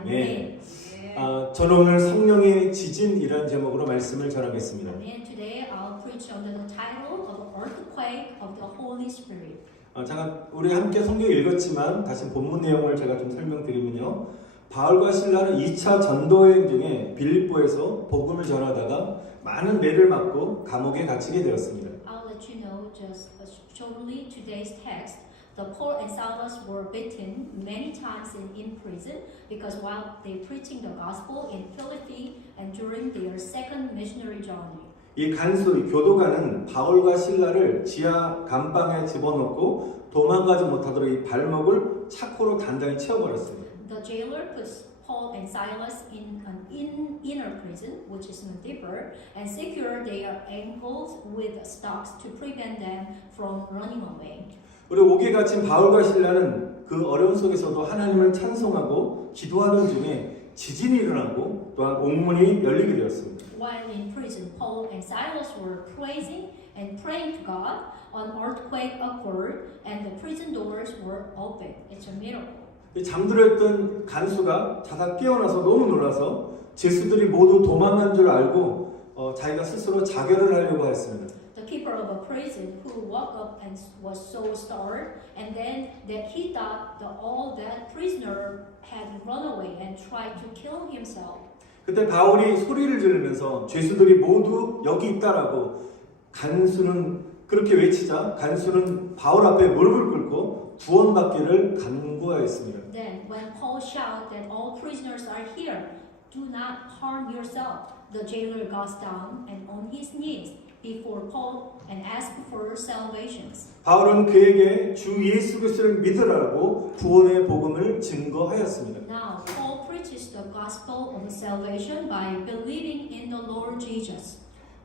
아멘. 저는 오늘 성령의 지진이라는 제목으로 말씀을 전하겠습니다. And today I'll preach under the title of Earthquake of the Holy Spirit. 잠깐 우리 함께 성경 읽었지만 다시 본문 내용을 제가 좀 설명드리면요. 바울과 실라는 2차 전도여행 중에 빌립보에서 복음을 전하다가 많은 매를 맞고 감옥에 갇히게 되었습니다. I'll let you know just shortly today's text. The Paul and Silas were beaten many times in prison because while they preaching the gospel in Philippi and during their second missionary journey. 이 교도관은 바울과 실라를 지하 감방에 집어넣고 도망가지 못하도록 이 발목을 차코로 단단히 채워버렸습니다. The jailer puts Paul and Silas in an inner prison, which is deeper, and secure their ankles with stocks to prevent them from running away. 우리 옥에 갇힌 바울과 실라는 그 어려움 속에서도 하나님을 찬송하고 기도하는 중에 지진이 일어나고 또한 옥문이 열리게 되었습니다. While in prison, Paul and Silas were praising and praying to God. An earthquake occurred and the prison doors were opened. It's a miracle. 잠들었던 간수가 자다 깨어나서 너무 놀라서 제수들이 모두 도망간 줄 알고 자기가 스스로 자결을 하려고 했습니다. The keeper of a prison who woke up and was so startled, and then that he thought that all that prisoner had run away and tried to kill himself. 그때 바울이 소리를 지르면서 죄수들이 모두 여기 있다라고 간수는 그렇게 외치자 간수는 바울 앞에 무릎을 꿇고 구원받기를 간구하였습니다. Then when Paul shouted that all prisoners are here, do not harm yourself, the jailer got down and on his knees before Paul and asked for salvation. 바울은 그에게 주 예수 그리스도를 믿으라고 구원의 복음을 증거하였습니다. Now Paul preaches the gospel of salvation by believing in the Lord Jesus.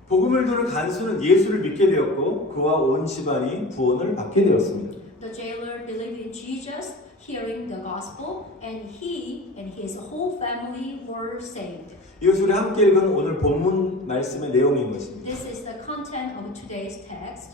복음을 들은 간수는 예수를 믿게 되었고 그와 온 집안이 구원을 받게 되었습니다. The jailer believed in Jesus, hearing the gospel, and he and his whole family were saved. 이것이 우리 함께 읽은 오늘 본문 말씀의 내용인 것입니다. This is the content of today's text.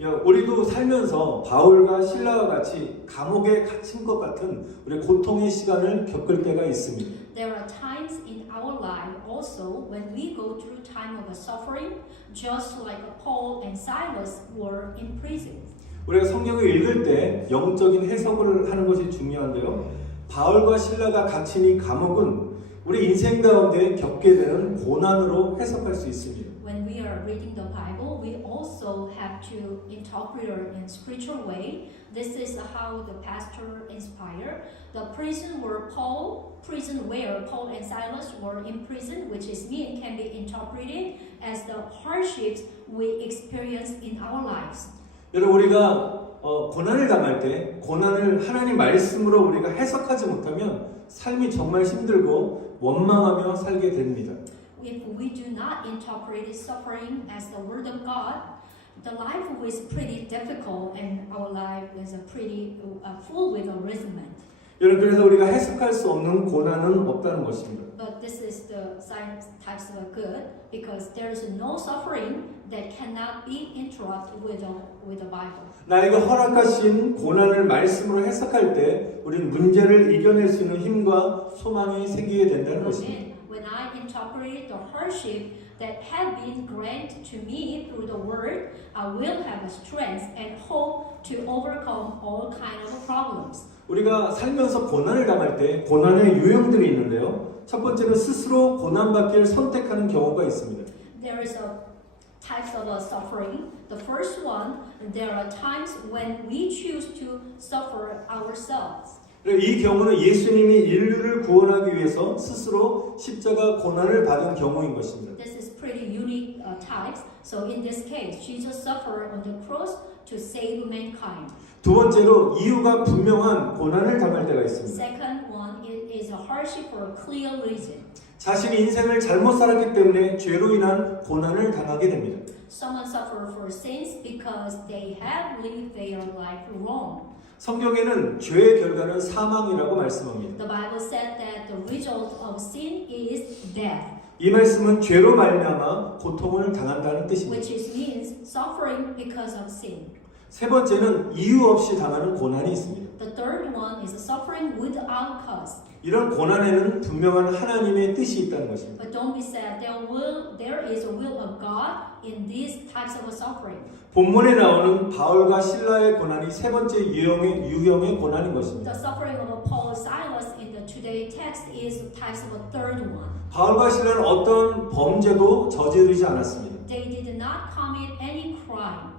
우리도 살면서 바울과 실라와 같이 감옥에 갇힌 것 같은 우리 고통의 시간을 겪을 때가 있습니다. There are times in our life also when we go through time of suffering, just like Paul and Silas were in prison. 우리가 성경을 읽을 때 영적인 해석을 하는 것이 중요한데요. 바울과 실라가 갇힌 이 감옥은 우리 인생 가운데 겪게 되는 고난으로 해석할 수 있습니다. When we are reading the Bible, we also have to interpret it in spiritual way. This is how the pastor inspired. The prison where Paul and Silas were in prison, which is mean, can be interpreted as the hardships we experience in our lives. 여러분 우리가 고난을 당할 때 고난을 하나님 말씀으로 우리가 해석하지 못하면 삶이 정말 힘들고 원망하며 살게 됩니다. If we do not interpret suffering as the word of God, the life is pretty difficult and our life is pretty full with resentment. 여러분 그래서 우리가 해석할 수 없는 고난은 없다는 것입니다. But this is the types of good because there is no suffering that cannot be interrupted with the Bible. 나에게 허락하신 고난을 말씀으로 해석할 때 우리는 문제를 이겨낼 수 있는 힘과 소망이 생기게 된다는 것입니다. When I interpret the hardship that have been granted to me through the word, I will have a strength and hope to overcome all kinds of problems. 우리가 살면서 고난을 당할 때 고난의 유형들이 있는데요. 첫 번째는 스스로 고난받기를 선택하는 경우가 있습니다. There is a types of suffering. The first one, there are times when we choose to suffer ourselves. 이 경우는 예수님이 인류를 구원하기 위해서 스스로 십자가 고난을 받은 경우인 것입니다. This is pretty unique types. So in this case, Jesus suffered on the cross to save mankind. 두 번째로 이유가 분명한 고난을 당할 때가 있습니다. Second one is a hardship for a clear reason. 자신이 인생을 잘못 살았기 때문에 죄로 인한 고난을 당하게 됩니다. Someone suffer for sins because they have lived their life wrong. 성경에는 죄의 결과는 사망이라고 말씀합니다. The Bible said that the result of sin is death. 이 말씀은 죄로 말미암아 고통을 당한다는 뜻입니다. Which is means suffering because of sin. 세 번째는 이유 없이 당하는 고난이 있습니다. The third one is suffering without cause. 이런 고난에는 분명한 하나님의 뜻이 있다는 것입니다. But don't be sad. There is a will of God in these types of suffering. 본문에 나오는 바울과 실라의 고난이 세 번째 유형의 고난인 것입니다. The suffering of Paul and Silas in the today text is types of a third one. 바울과 실라는 어떤 범죄도 저지르지 않았습니다. They did not commit any crime.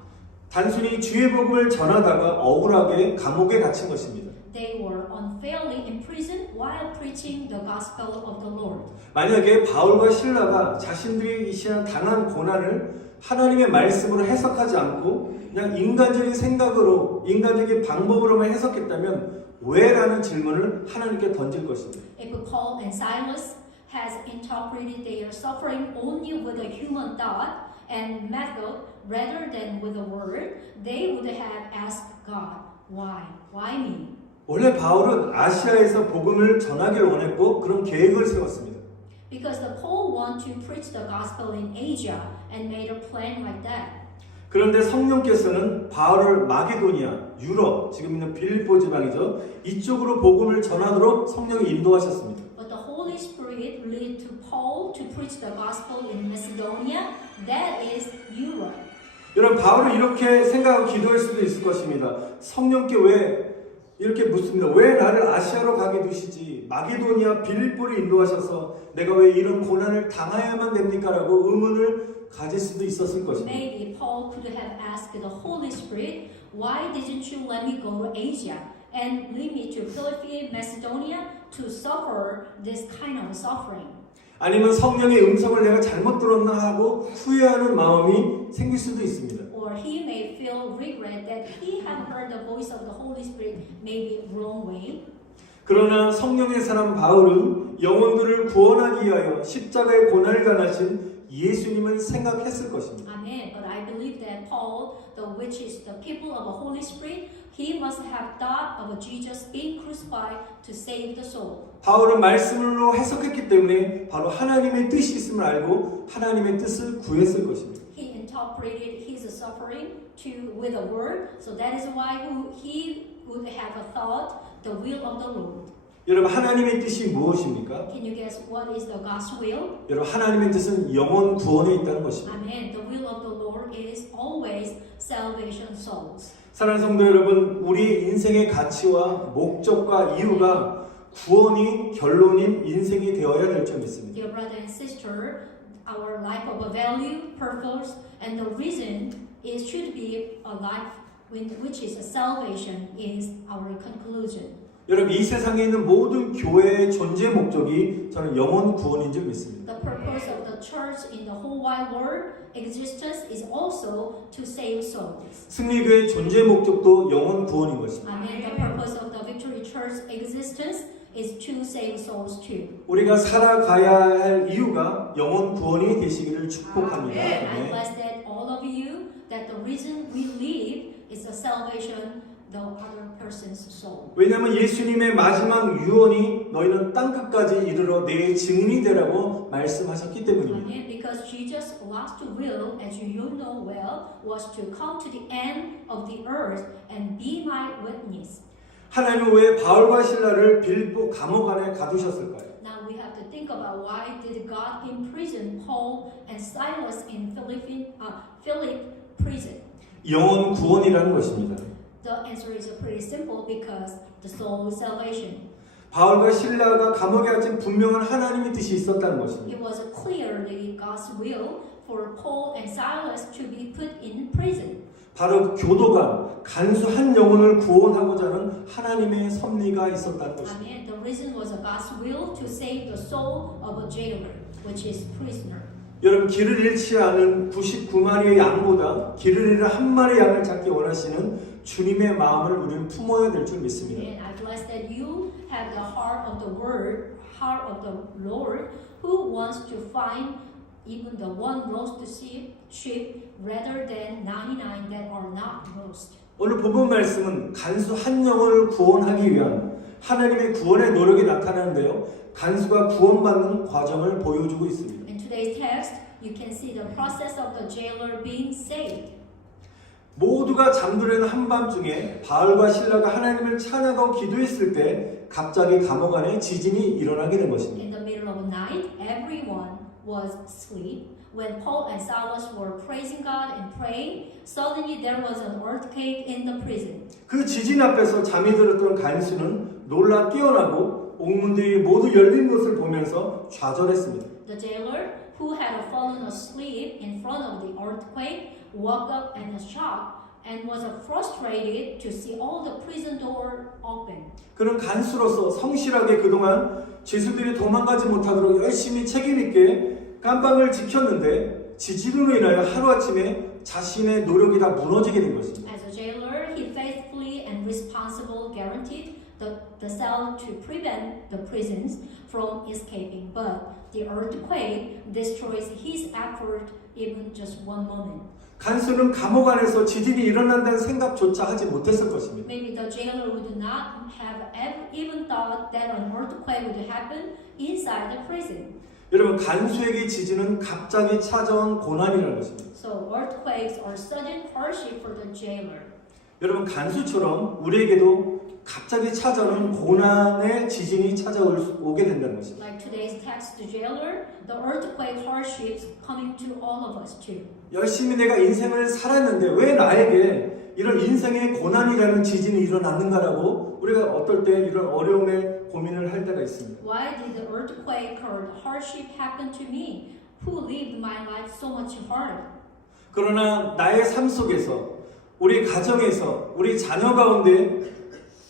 단순히 주의 복음을 전하다가 억울하게 감옥에 갇힌 것입니다. They were unfairly imprisoned while preaching the gospel of the Lord. 만약에 바울과 실라가 자신들이 당한 고난을 하나님의 말씀으로 해석하지 않고 그냥 인간적인 생각으로 인간적인 방법으로만 해석했다면 왜라는 질문을 하나님께 던질 것입니다. If Paul and Silas has interpreted their suffering only with a human thought and method rather than with the word, they would have asked God, why? Why me? 원래 바울은 아시아에서 복음을 전하기를 원했고 그런 계획을 세웠습니다. Because the Paul want to preach the gospel in Asia and made a plan like that. 그런데 성령께서는 바울을 마게도니아, 유럽, 지금 있는 빌립보 지방이죠. 이쪽으로 복음을 전하도록 성령이 인도하셨습니다. But the Holy Spirit led to Paul to preach the gospel in Macedonia, that is Europe. 여러분 바울은 이렇게 생각하고 기도할 수도 있을 것입니다. 성령께 왜 이렇게 묻습니다. 왜 나를 아시아로 가게 두시지? 마게도니아 빌립보를 인도하셔서 내가 왜 이런 고난을 당해야만 됩니까? 라고 의문을 가질 수도 있었을 것입니다. Maybe Paul could have asked the Holy Spirit, why didn't you let me go to Asia and lead me to Philippi, Macedonia to suffer this kind of suffering? 아니면 성령의 음성을 내가 잘못 들었나 하고 후회하는 마음이 생길 수도 있습니다. Or he may feel regret that he had heard the voice of the Holy Spirit maybe wrong way. 그러나 성령의 사람 바울은 영혼들을 구원하기 위하여 십자가의 고난을 당하신 예수님을 생각했을 것입니다. Amen. But I believe that Paul, which is the people of the Holy Spirit, he must have thought of Jesus being crucified to save the soul. 바울은 말씀으로 해석했기 때문에 바로 하나님의 뜻이 있음을 알고 하나님의 뜻을 구했을 것입니다. He interpreted his suffering with a word, so that is why he would have thought the will of the Lord. 여러분 하나님의 뜻이 무엇입니까? Can you guess what is the God's will? 여러분 하나님의 뜻은 영혼 구원에 있다는 것입니다. Amen. The will of the Lord is always salvation souls. 사랑하는 성도 여러분, 우리 인생의 가치와 목적과 이유가 구원이 결론인 인생이 되어야 될 줄 믿습니다. Dear brother and sister, our life of a value, purpose, and the reason is should be a life which is a salvation is our conclusion. 여러분 이 세상에 있는 모든 교회의 존재 목적이 저는 영혼 구원인 줄 믿습니다. The purpose of the church in the whole wide world existence is also to save souls. 승리교회의 존재 목적도 영혼 구원인 것입니다. Amen. The purpose of the Victory Church existence is to save souls too. 우리가 살아가야 할 이유가 영혼 구원이 되시기를 축복합니다. I 네. bless that all of you that the reason we live is the salvation the other person's soul. 왜냐하면 예수님의 마지막 유언이 너희는 땅끝까지 이르러 내 증인이 되라고 말씀하셨기 때문입니다. Amen. Because Jesus' last will, as you know well, was to come to the end of the earth and be my witness. 하나님은 왜 바울과 실라를 빌립보 감옥 안에 가두셨을까요? Now we have to think about why did God imprison Paul and Silas in Philip prison? 영혼 구원이라는 것입니다. The answer is pretty simple because the soul salvation. 바울과 실라가 감옥에 갇힌 분명한 하나님의 뜻이 있었다는 것입니다. It was clearly God's will for Paul and Silas to be put in prison. 바로 교도관, 간수 한 영혼을 구원하고자 하는 하나님의 섭리가 있었다는 것입니다. Amen. The reason was God's will to save the soul of a jailer, which is prisoner. 여러분 길을 잃지 않은 99마리의 양보다 길을 잃은 한 마리의 양을 찾기 원하시는 주님의 마음을 우리는 품어야 될 줄 믿습니다. And I bless that you have the heart of the word, heart of the Lord, who wants to find even the one lost sheep rather than 99 that are not lost. 오늘 본문 말씀은 간수 한 영혼을 구원하기 위한 하나님의 구원의 노력이 나타나는데요. 간수가 구원받는 과정을 보여주고 있습니다. In today's text, you can see the process of the jailer being saved. 모두가 잠들어있는 한밤중에 바울과 실라가 하나님을 찬양하고 기도했을 때 갑자기 감옥 안에 지진이 일어나게 된 것입니다. In the middle of the night, everyone was asleep. When Paul and Silas were praising God and praying, suddenly there was an earthquake in the prison. 그 지진 앞에서 잠이 들었던 간수는 놀라 깨어나고 옥문들이 모두 열린 것을 보면서 좌절했습니다. The jailer, who had fallen asleep in front of the earthquake, woke up in a shock and was frustrated to see all the prison door open. 그런 간수로서 성실하게 그동안 죄수들이 도망가지 못하도록 열심히 책임있게 깜방을 지켰는데 지진으로 인하여 하루아침에 자신의 노력이 다 무너지게 된 것입니다. As a jailer, he faithfully and responsibly guaranteed the cell to prevent the prisons from escaping. But the earthquake destroys his effort even just one moment. 간수는 감옥 안에서 지진이 일어난다는 생각조차 하지 못했을 것입니다. Maybe the jailer would not have even thought that an earthquake would happen inside the prison. 여러분, 간수에게 지진은 갑자기 찾아온 고난이라는 것입니다. So earthquakes are sudden hardship for the jailer. 여러분, 간수처럼 우리에게도 갑자기 찾아오는 고난의 지진이 오게 된다는 것입니다. Like today's text, the jailer, the earthquake hardships coming to all of us too. 열심히 내가 인생을 살았는데 왜 나에게 이런 인생의 고난이라는 지진이 일어났는가라고 우리가 어떨 때 이런 어려움에 고민을 할 때가 있습니다. Why did the earthquake or the hardship happen to me? Who lived my life so much hard? 그러나 나의 삶 속에서 우리 가정에서 우리 자녀 가운데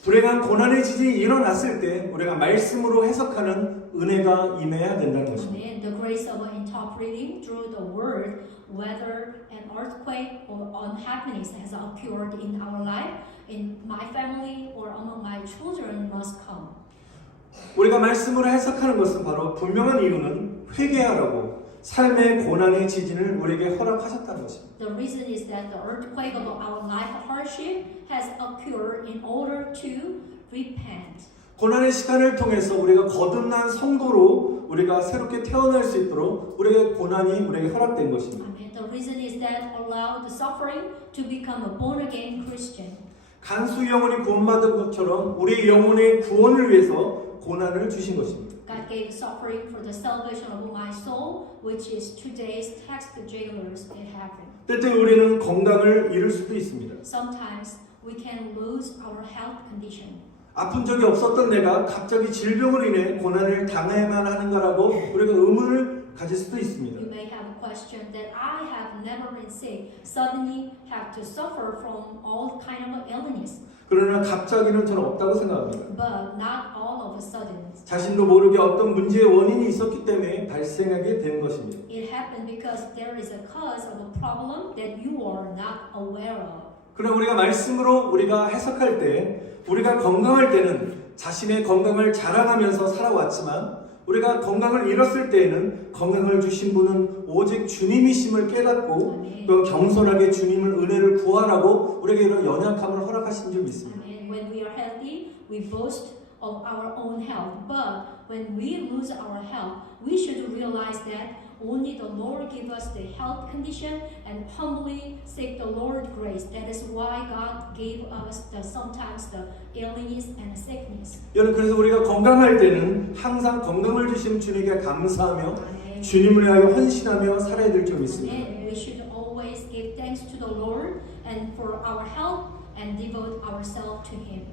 불행한 고난의 지진이 일어났을 때 우리가 말씀으로 해석하는 은혜가 임해야 된다는 것입니다. Amen. The grace of interpreting through the word whether an earthquake or unhappiness has occurred in our life, in my family or among my children must come. 우리가 말씀으로 해석하는 것은 바로 분명한 이유는 회개하라고 삶의 고난의 지진을 우리에게 허락하셨다는 것입니다. The reason is that the earthquake of our life hardship has occurred in order to repent. 고난의 시간을 통해서 우리가 거듭난 성도로 우리가 새롭게 태어날 수 있도록 우리에게 고난이 우리에게 허락된 것입니다. Amen. The reason is that allow the suffering to become a born again Christian. 간수 영혼이 구원받은 것처럼 우리의 영혼의 구원을 위해서 고난을 주신 것입니다. God gave suffering for the salvation of my soul, which is today's text jailers it happened. 때때 우리는 건강을 잃을 수도 있습니다. Sometimes we can lose our health condition. 아픈 적이 없었던 내가 갑자기 질병으로 인해 고난을 당해야만 하는가라고 우리가 의문을 가질 수도 있습니다. You may have a question that I have never been sick, suddenly have to suffer from all kind of illness. 그러나 갑자기는 저는 없다고 생각합니다. But not all of a sudden. 자신도 모르게 어떤 문제의 원인이 있었기 때문에 발생하게 된 것입니다. It happened because there is a cause of a problem that you are not aware of. 그러나 우리가 말씀으로 우리가 해석할 때 우리가 건강할 때는 자신의 건강을 자랑하면서 살아왔지만 우리가 건강을 잃었을 때에는 건강을 주신 분은 오직 주님이심을 깨닫고 또 겸손하게 주님을 은혜를 구하라고 우리에게 이런 연약함을 허락하신 줄 믿습니다. And when we are healthy, we boast of our own health. But when we lose our health, we should realize that only the Lord gives us the health condition and humbly seek the Lord's grace. That is why God gave us sometimes the illness and sickness. 여러분, 그래서 우리가 건강할 때는 항상 건강을 주신 주님께 감사하며 주님을 위하여 헌신하며 살아야 될 줄 믿습니다. And we should always give thanks to the Lord and for our health and devote ourselves to Him.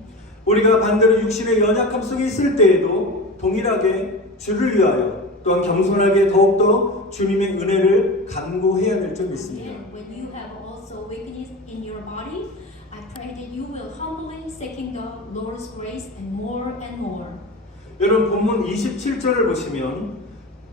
우리가 반대로 육신의 연약함 속에 있을 때에도 동일하게 주를 위하여 또한 겸손하게 더욱더 주님의 은혜를 간구해야 될 줄 믿습니다. And when you have also weakness in your body, I pray that you will humbly seeking the Lord's grace and more. 여러분, 본문 27절을 보시면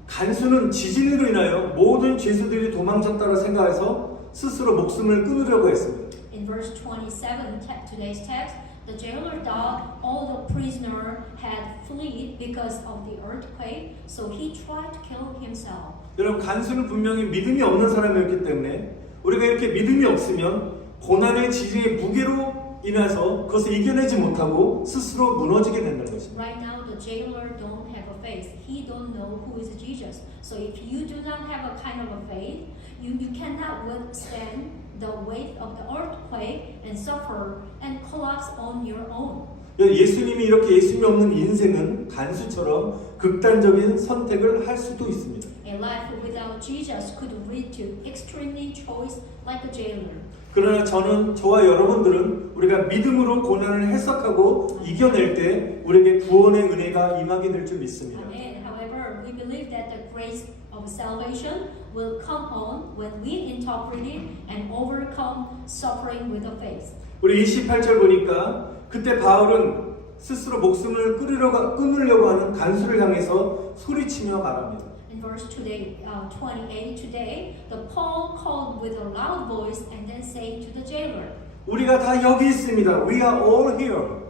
간수는 지진으로 인하여 모든 죄수들이 도망쳤다고 생각해서 스스로 목숨을 끊으려고 했습니다. In verse 27, today's text, the jailer thought all the prisoner had fled because of the earthquake, so he tried to kill himself. 여러분, 간수는 분명히 믿음이 없는 사람이었기 때문에 우리가 이렇게 믿음이 없으면 고난의 지진의 무게로 인해서 그것을 이겨내지 못하고 스스로 무너지게 된다는 것입니다. Right now, the jailer don't have a faith. He don't know who is Jesus. So if you do not have a kind of a faith, you cannot withstand the weight of the earthquake and suffer and collapse on your own. 예수님이 이렇게 예수님이 없는 인생은 간수처럼 극단적인 선택을 할 수도 있습니다. A life without Jesus could lead to extremely choice like a jailer. 그러나 저와 여러분들은 우리가 믿음으로 고난을 해석하고 이겨낼 때 우리에게 구원의 은혜가 임하게 될 줄 믿습니다. Amen. However, we believe that the grace of salvation will come on when we interpret it and overcome suffering with the faith. 우리 28절 보니까 그때 바울은 스스로 목숨을 끊으려고 하는 간수를 향해서 소리치며 말합니다. In verse 28 today, the Paul called with a loud voice and then said to the jailer, 우리가 다 여기 있습니다. We are all here.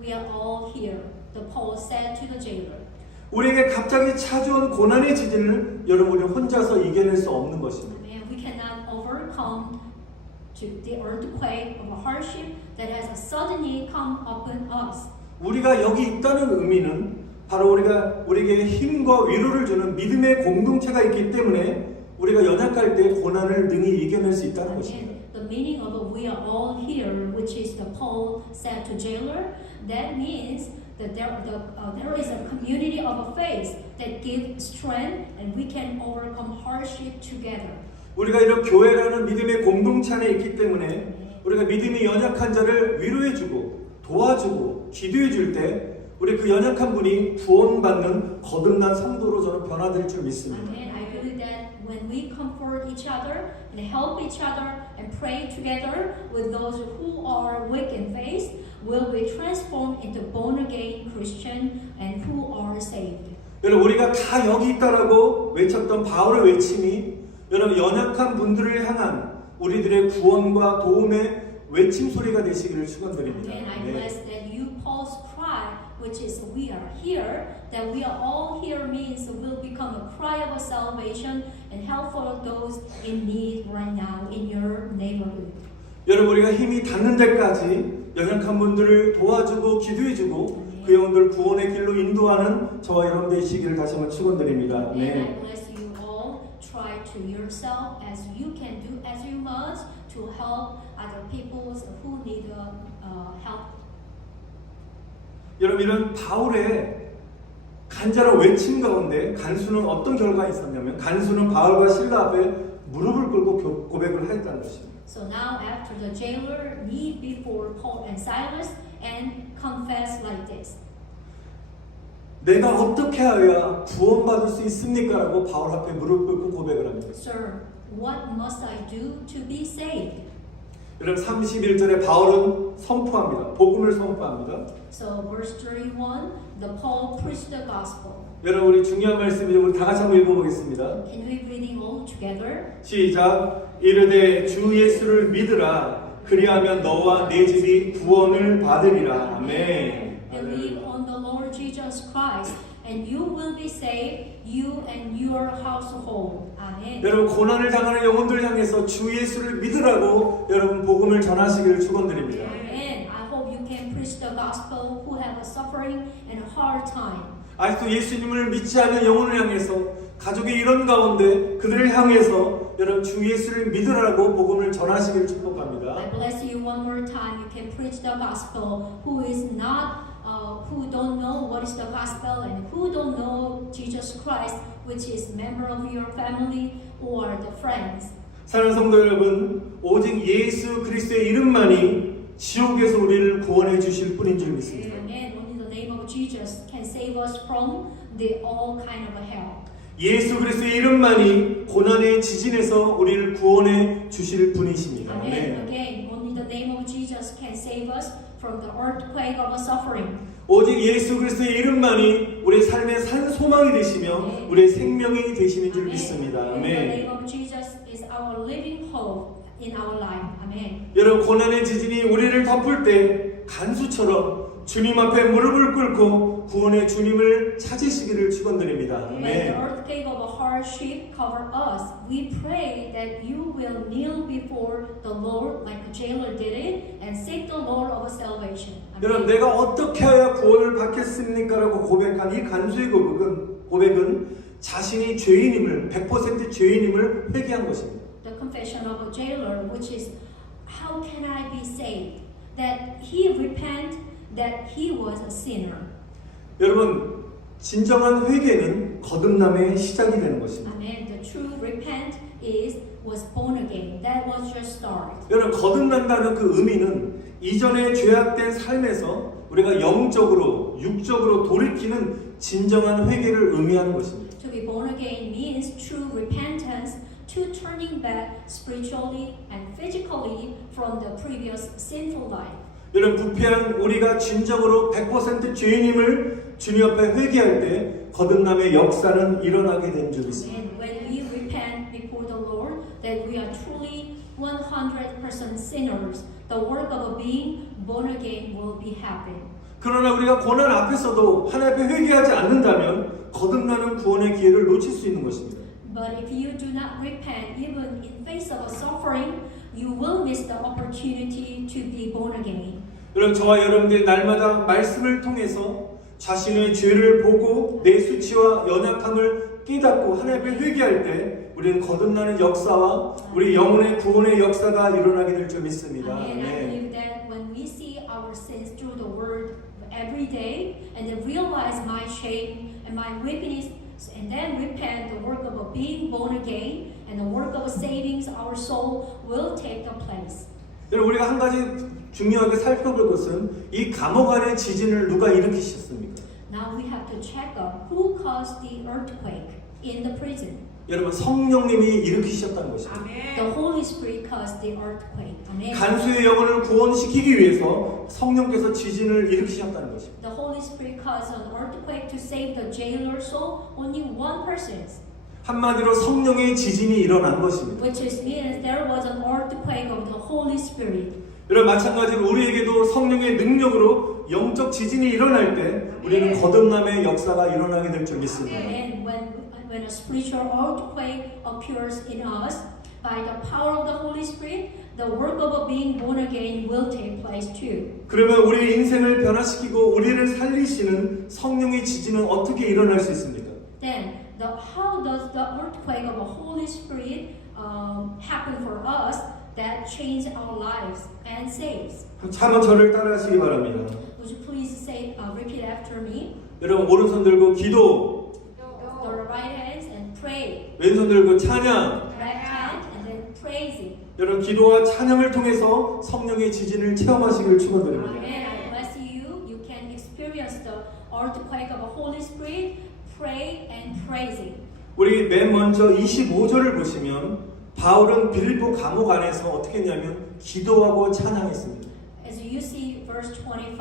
We are all here. The Paul said to the jailer. 우리에게 갑자기 찾아온 고난의 지진을 여러분이 혼자서 이겨낼 수 없는 것입니다. And we cannot overcome to the earthquake of a hardship that has suddenly come upon us. 우리가 여기 있다는 의미는 바로 우리에게 힘과 위로를 주는 믿음의 공동체가 있기 때문에 우리가 연약할 때 고난을 능히 이겨낼 수 있다는 것입니다. The meaning of we are all here, which is the Paul said to jailer, that means that there is a community of faith that gives strength and we can overcome hardship together. 우리가 이런 교회라는 믿음의 공동체 안에 있기 때문에 우리가 믿음이 연약한 자를 위로해주고 도와주고 기도해줄 때 우리 그 연약한 분이 구원받는 거듭난 성도로 저는 변화될 줄 믿습니다. And I believe that when we comfort each other and help each other and pray together with those who are weak in faith, will be transformed into born-again Christian and who are saved. 여러분 우리가 다 여기 있다라고 외쳤던 바울의 외침이 여러분 연약한 분들을 향한 우리들의 구원과 도움의 외침 소리가 되시기를 축원드립니다. And I bless that you Paul's cry, which is we are here, that we are all here means will become a cry of salvation and help for those in need right now in your neighborhood. 여러분 우리가 힘이 닿는 데까지 연약한 분들을 도와주고 기도해주고 그 영혼들 구원의 길로 인도하는 저와 여러분 되시기를 다시 한번 축원드립니다. And I bless you all. Try to yourself as you can do as you must to help other people who need help. 여러분 이런 바울의 간절한 외침 가운데 간수는 어떤 결과가 있었냐면 간수는 바울과 실라 앞에 무릎을 꿇고 고백을 하였다는 것입니다. So now after the jailer kneel before Paul and Silas and confess like this. 내가 어떻게 하여야 구원받을 수 있습니까? 라고 바울 앞에 무릎 꿇고 고백을 합니다. Sir, what must I do to be saved? 여러분 31절에 바울은 선포합니다. 복음을 선포합니다. So verse 31, the Paul preached the gospel. 여러분 우리 중요한 말씀이죠. 우리 다 같이 한번 읽어보겠습니다. Can we reading all together? 시작. 이르되 주 예수를 믿으라. 그리하면 너와 내 집이 구원을 받으리라. 아멘. Believe on the Lord Jesus Christ, and you will be saved, you and your household. 아멘. 여러분 고난을 당하는 영혼들 향해서 주 예수를 믿으라고 여러분 복음을 전하시기를 축원드립니다. Amen. I hope you can preach the gospel who have a suffering and a hard time. 아직도 예수님을 믿지 않는 영혼을 향해서 가족의 이런 가운데 그들을 향해서 여러분 주 예수를 믿으라고 복음을 전하시기를 축복합니다. I bless you one more time. You can preach the gospel who is not who don't know what is the gospel and who don't know Jesus Christ, which is member of your family or the friends. 사랑하는 성도 여러분, 오직 예수 그리스도의 이름만이 지옥에서 우리를 구원해 주실 뿐인 줄 믿습니다. Amen. Only the name of Jesus can save us from the all kind of hell. 예수 그리스도의 이름만이 고난의 지진에서 우리를 구원해 주실 분이십니다. Amen. Again, only the name of Jesus can save us from the earthquake of suffering. 오직 예수 그리스도의 이름만이 우리의 삶의 산 소망이 되시며 우리의 생명이 되시는 줄 믿습니다. And the 아멘. name of Jesus is our living hope in our life. Amen. 여러분 고난의 지진이 우리를 덮을 때 간수처럼 주님 앞에 무릎을 꿇고 구원의 주님을 찾으시기를 축원드립니다. When the 아멘. earthquake of a hardship cover us, we pray that you will kneel before the Lord like the jailer did it and seek the Lord of salvation. 여러분 내가 어떻게 해야 구원을 받겠습니까? 라고 고백한 이 간수의 고백은 자신이 죄인임을 100% 죄인임을 회개한 것입니다. The confession of a jailer, which is, how can I be saved? That he repent that he was a sinner. 여러분, 진정한 회개는 거듭남의 시작이 되는 것입니다. Amen. The true repent was born again. That was your start. 여러분, 거듭난다는 그 의미는 이전에 죄악된 삶에서 우리가 영적으로, 육적으로 돌이키는 진정한 회개를 의미하는 것입니다. To be born again means true repentance, to turning back spiritually and physically from the previous sinful life. 여러분, 부패한 우리가 진정으로 100% 죄인임을 주님 앞에 회개할 때 거듭남의 역사는 일어나게 된 줄 믿습니다. And when we repent before the Lord, that we are truly 100% sinners, the work of being born again will be happening. 그러나 우리가 고난 앞에서도 하나님 앞에 회개하지 않는다면 거듭나는 구원의 기회를 놓칠 수 있는 것입니다. But if you do not repent, even in face of a suffering, you will miss the opportunity to be born again. 여러분, 저와 여러분들이 날마다 말씀을 통해서 자신의 죄를 보고 내 수치와 연약함을 깨닫고 하나님 앞에 회개할 때 우리는 거듭나는 역사와 우리 영혼의 구원의 역사가 일어나게 될 줄 믿습니다. And I believe that when we see our sins through the Word every day and then realize my shame and my weakness and then repent, the work of being born again and the work of saving our soul will take the place. 여러분, 우리가 한 가지 중요하게 살펴볼 것은 이 감옥 안의 지진을 누가 일으키셨습니까? Now we have to check up who caused the earthquake in the prison. 여러분, 성령님이 일으키셨다는 것입니다. The Holy Spirit caused the earthquake. Amen. 간수의 영혼을 구원시키기 위해서 성령께서 지진을 일으키셨다는 것입니다. The Holy Spirit caused an earthquake to save the jailer's soul. Only one person. 한마디로 성령의 지진이 일어난 것입니다. Which is means there was an earthquake of the Holy Spirit. 여러분, 마찬가지로 우리에게도 성령의 능력으로 영적 지진이 일어날 때 우리는 거듭남의 역사가 일어나게 될 줄 믿습니다. And when a spiritual earthquake occurs in us, by the power of the Holy Spirit, the work of being born again will take place too. 그러면 우리 인생을 변화시키고 우리를 살리시는 성령의 지진은 어떻게 일어날 수 있습니까? Then, how does the earthquake of the Holy Spirit happen for us that change our lives and saves? 한번 저를 따라하시기 바랍니다. Would you please say, repeat after me? 여러분, 오른손 들고 기도, The right hands and pray. 왼손 들고 찬양. Left hand and then praising. 여러분, 기도와 찬양을 통해서 성령의 지진을 체험하시기를 축원드립니다. Amen. I bless you. You can experience the earthquake of the Holy Spirit. Pray and praising. 우리 맨 먼저 25절을 보시면 바울은 빌립보 감옥 안에서 어떻게 했냐면 기도하고 찬양했습니다. As you see verse 25,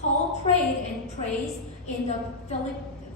Paul prayed and praised in the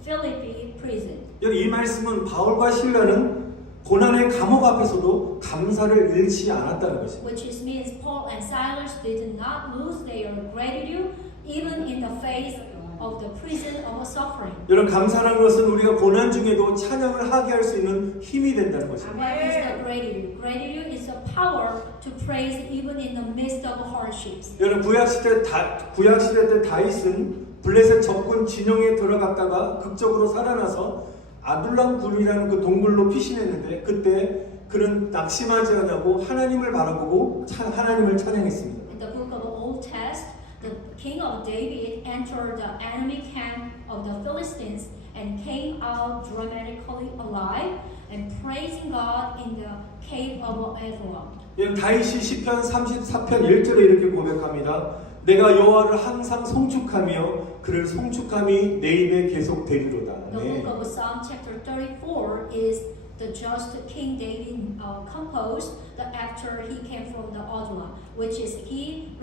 Philippi prison. 이 말씀은 바울과 실라는 고난의 감옥 앞에서도 감사를 잃지 않았다는 것입니다. Which means Paul and Silas did not lose their gratitude even in the face of the prison of suffering. 여러분, 감사라는 것은 우리가 고난 중에도 찬양을 하게 할 수 있는 힘이 된다는 것입니다. What is the gratitude? Gratitude is the power to praise even in the midst of hardships. 여러분, 구약시대 때 다윗은 블레셋 적군 진영에 들어갔다가 극적으로 살아나서 아둘람 굴이라는 그 동굴로 피신했는데 그때 그는 낙심하지 않고 하나님을 바라보고 하나님을 찬양했습니다. In the book of Old Testament, the king of David entered the enemy camp of the Philistines and came out dramatically alive and praising God in the cave of Adullam. 다윗이 시편 34편 1절에 이렇게 고백합니다. 내가 여호와를 항상 송축하며 그를 송축함이 내 입에 계속 되리로다. The book of Psalm chapter 34 is the just King David composed after he came from the Adullam, which is he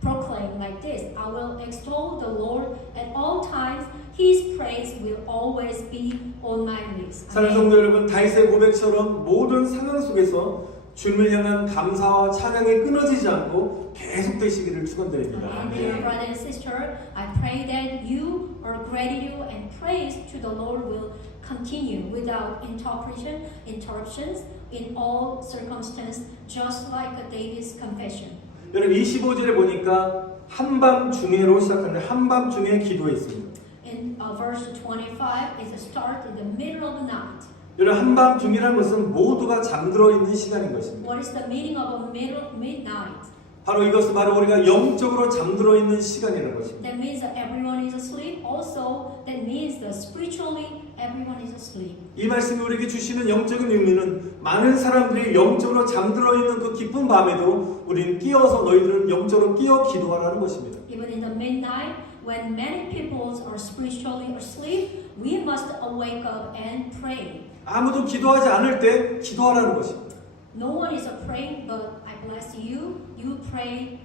proclaimed like this: I will extol the Lord at all times. His praise will always be on my lips. 사랑하는 성도 여러분, 다윗의 고백처럼 모든 상황 속에서 주님을 향한 감사와 찬양이 끊어지지 않고 계속되시기를 축원드립니다. Dear brother and sister, I pray that your gratitude and praise to the Lord will continue without interruptions in all circumstances, just like David's confession. 여러분, 25절에 보니까 한밤중에로 시작하는데 한밤중에 기도했습니다. In verse 25, it's a start in the middle of the night. 여러분 한밤중이라는 것은 모두가 잠들어 있는 시간인 것입니다. What is the meaning of a midnight? 바로 이것은 바로 우리가 영적으로 잠들어 있는 시간이라는 것입니다. That means that everyone is asleep. Also, that means that spiritually everyone is asleep. 이 말씀이 우리에게 주시는 영적인 의미는 많은 사람들이 영적으로 잠들어 있는 그 깊은 밤에도 우리는 끼어서 너희들은 영적으로 끼어 기도하라는 것입니다. Even in the midnight, when many people are spiritually asleep, we must wake up and pray. 아무도 기도하지 않을 때 기도하라는 것입니다. No one is praying, but I bless you. You pray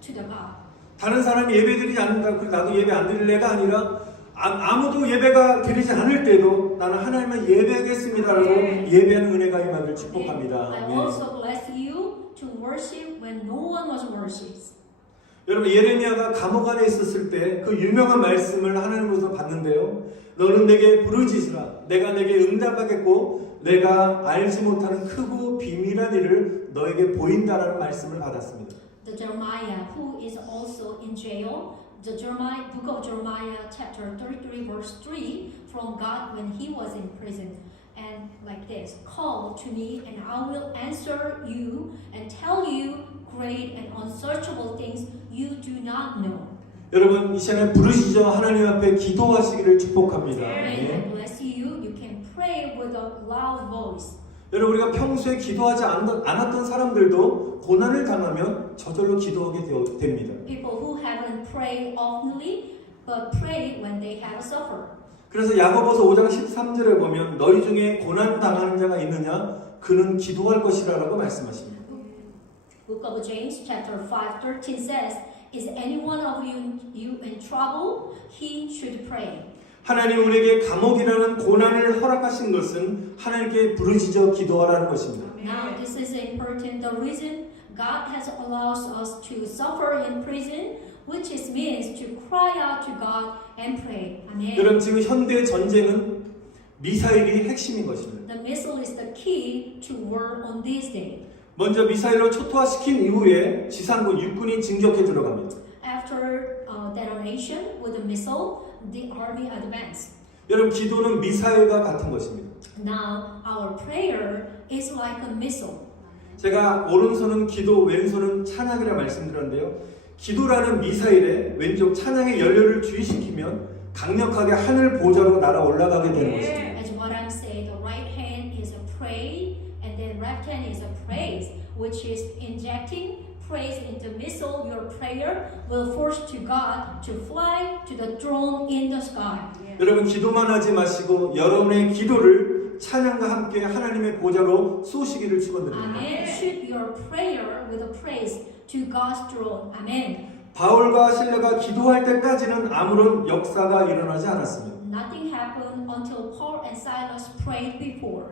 to the God. 다른 사람이 예배드리지 않는다. 그래서 나도 예배 안 드릴래가 아니라 아무도 예배가 드리지 않을 때도 나는 하나님을 예배하겠습니다라고 예배하는 은혜가 임하기를 축복합니다. I also bless you to worship when no one was worships. 여러분 예레미야가 감옥 안에 있었을 때 그 유명한 말씀을 하나님으로서 봤는데요. 너는 내게 부르짖으라. 내가 내게 응답하겠고 내가 알지 못하는 크고 비밀한 일을 너에게 보인다라는 말씀을 받았습니다. The Jeremiah who is also in jail, the book of Jeremiah chapter 33 verse 3 from God when he was in prison. And like this, call to me and I will answer you and tell you great and unsearchable things you do not know. 여러분 이 시간에 부르시죠. 하나님 앞에 기도하시기를 축복합니다. And I bless you. You can pray with a loud voice. 여러분 우리가 평소에 기도하지 않았던 사람들도 고난을 당하면 저절로 기도하게 됩니다. People who haven't prayed oftenly but pray when they have suffered. 그래서 야고보서 5장 13절에 보면 너희 중에 고난 당하는 자가 있느냐 그는 기도할 것이라라고 말씀하십니다. Book of James chapter 5:13 says, "Is any one of you in trouble? He should pray." 하나님 우리에게 감옥이라는 고난을 허락하신 것은 하나님께 부르짖어 기도하라는 것입니다. Now this is important. The reason God has allowed us to suffer in prison, which is means to cry out to God and pray. Amen. 여러분 지금 현대 전쟁은 미사일이 핵심인 것입니다. The missile is the key to war on this day. 먼저 미사일로 초토화시킨 이후에 지상군 육군이 진격해 들어갑니다. After detonation with the missile, the army advanced. 여러분 기도는 미사일과 같은 것입니다. Now our prayer is like a missile. 제가 오른손은 기도, 왼손은 찬양이라 말씀드렸는데요. 기도라는 미사일에 왼쪽 찬양의 연료를 주의시키면 강력하게 하늘 보좌로 날아 올라가게 되는 것입니다. As what I'm saying, the right hand is a pray, and then left hand is a praise, which is injecting praise into missile. Your prayer will force to God to fly to the throne in the sky. 여러분 기도만 하지 마시고 여러분의 기도를 찬양과 함께 하나님의 보좌로 쏘시기를 축원드립니다. Amen. Shoot your prayer with a praise to God's throne. Amen. 바울과 실라가 기도할 때까지는 아무런 역사가 일어나지 않았습니다. Nothing happened until Paul and Silas prayed before.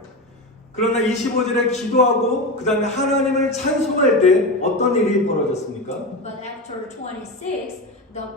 그러나 25절에 기도하고 그 다음에 하나님을 찬송할 때 어떤 일이 벌어졌습니까? But after 26,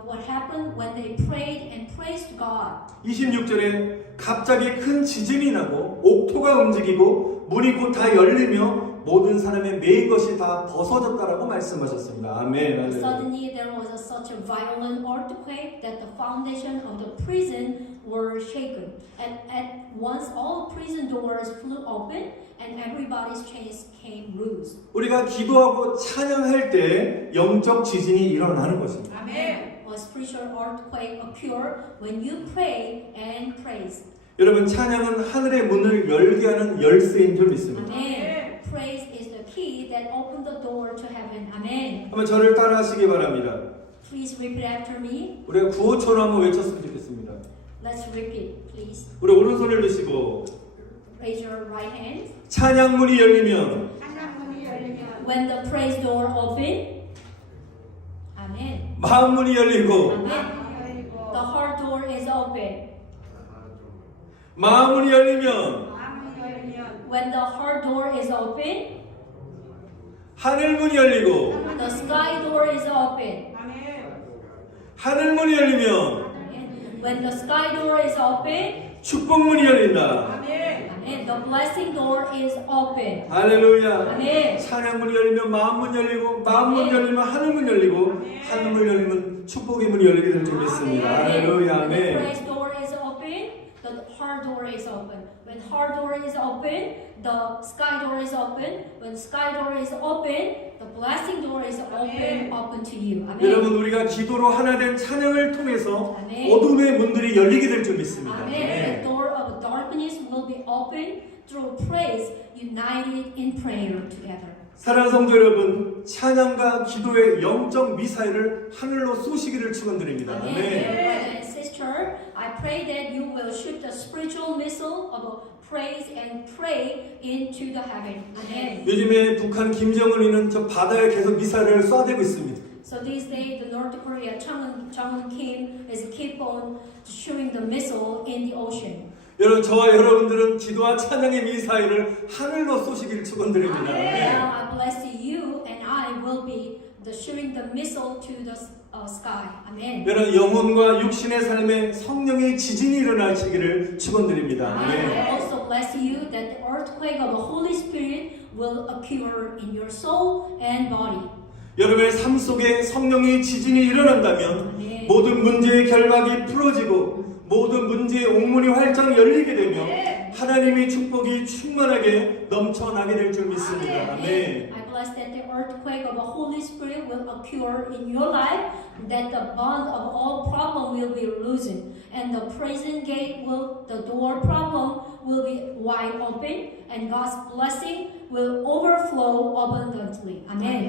what happened when they prayed and praised God? 26절에 갑자기 큰 지진이 나고 옥토가 움직이고 문이 곧 다 열리며 모든 사람의 매인 것이 다 벗어졌다라고 말씀하셨습니다. 아멘. 할렐루야. Suddenly there was such a violent earthquake that the foundation of the prison were shaken. At once all prison doors flew open and everybody's chains came loose. 우리가 기도하고 찬양할 때 영적 지진이 일어나는 것입니다. Amen. A spiritual earthquake occur when you pray and praise. 여러분 찬양은 하늘의 문을 열게 하는 열쇠인 줄 믿습니다. Amen. Praise is the key that opened the door to heaven. Amen. 한번 저를 따라하시기 바랍니다. Please repeat after me. 우리가 구호초로 한번 외쳤으면 좋겠습니다. Let's repeat, please. 우리 오른손을 드시고 Raise your right hand. 찬양문이 열리면 When the praise door open, Amen. 마음문이 열리고 Amen. The heart door is open. 마음문이 열리면 When the heart door is open, 하늘문이 열리고 the sky door is open. 하늘문이 열리면 When the sky door is open, 축복문이 열린다. Amen. The blessing door is open. 할렐루야. Amen. 찬양문이 열리면 마음문 열리고 마음문 열리면 하늘문 열리고 하늘문 열리면 축복의 문이 열리게 될 줄 믿습니다. 할렐루야. When the 아멘. praise door is open, the heart door is open. When heart door is open, the sky door is open. When sky door is open, the blessing door is open to you. Amen. 여러분 우리가 기도로 하나 된 찬양을 통해서 아멘. 어둠의 문들이 열리게 될 줄 믿습니다. Amen. The door of darkness will be opened through praise, united in prayer together. 사랑하는 성도 여러분, 찬양과 기도의 영적 미사일을 하늘로 쏘시기를 축원드립니다. Amen. Brother and sister, I pray that you will shoot the spiritual missile of praise and pray into the heaven. Amen. 요즘에 북한 김정은이는 저 바다에 계속 미사일을 쏴대고 있습니다. So these days, the North Korea Chung Kim is keep on shooting the missile in the ocean. 여러분 저와 여러분들은 기도와 찬양의 미사일을 하늘로 쏘시기를 축원드립니다. Now I bless you, and I will be shooting the missile to the sky. Amen. 여러분 영혼과 육신의 삶에 성령의 지진이 일어나시기를 축원드립니다. I also bless you that the earthquake of the Holy Spirit will occur in your soul and body. 여러분의 삶 속에 성령의 지진이 일어난다면 Amen. 모든 문제의 결박이 풀어지고 모든 문제의 옥문이 활짝 열리게 되며 하나님의 축복이 충만하게 넘쳐나게 될 줄 믿습니다. 아멘. I bless that the earthquake of the Holy Spirit will occur in your life, that the bond of all problem will be loosened, and the prison gate the door problem will be wide open, and God's blessing will overflow abundantly. Amen.